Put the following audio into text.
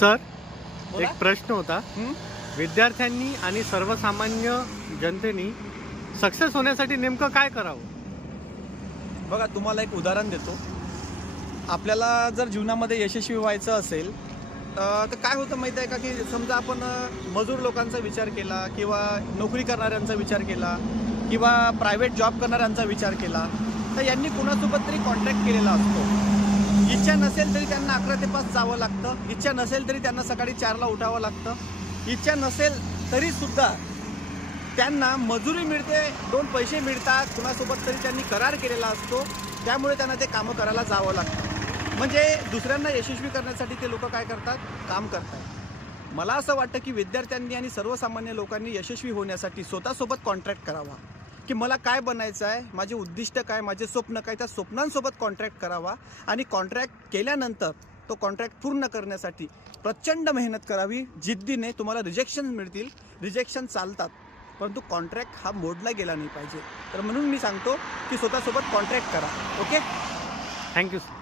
Sir, बोला. एक प्रश्न होता. विद्यार्थ्यांनी आणि सर्वसामान्य जनतेने सक्सेस होण्यासाठी नेमकं काय करावं? बघा, तुम्हाला एक उदाहरण देतो. आपल्याला जर जीवनामध्ये यशस्वी व्हायचं असेल तर काय होतं माहिती आहे का, की समजा आपण मजूर लोकांचा विचार केला किंवा नोकरी करणाऱ्यांचा विचार केला किंवा प्रायव्हेट जॉब करणाऱ्यांचा विचार केला, तर यांनी कुणासोबत तरी कॉन्ट्रॅक्ट केलेला असतो. इच्छा नसेल तरी त्यांना 11 ते 5 जावं लागतं. इच्छा नसेल तरी त्यांना सकाळी 4ला उठावं लागतं. इच्छा नसेल तरीसुद्धा त्यांना मजुरी मिळते, 2 पैसे मिळतात, कुणासोबत तरी त्यांनी करार केलेला असतो. त्यामुळे त्यांना ते कामं करायला जावं लागतं. म्हणजे दुसऱ्यांना यशस्वी करण्यासाठी ते लोक काय करतात? काम करतात. मला असं वाटतं की विद्यार्थ्यांनी आणि सर्वसामान्य लोकांनी यशस्वी होण्यासाठी स्वतःसोबत कॉन्ट्रॅक्ट करावा, की मला काय बनायचं आहे, माझे उद्दिष्ट काय, माझे स्वप्न काय, त्या स्वप्नांसोबत कॉन्ट्रॅक्ट करावा आणि कॉन्ट्रॅक्ट केल्यानंतर तो कॉन्ट्रॅक्ट पूर्ण करण्यासाठी प्रचंड मेहनत करावी. जिद्दीने तुम्हाला रिजेक्शन मिळतील, रिजेक्शन चालतात, परंतु कॉन्ट्रॅक्ट हा मोडला गेला नाही पाहिजे. तर म्हणून मी सांगतो की स्वतःसोबत कॉन्ट्रॅक्ट करा. Okay, thank you sir.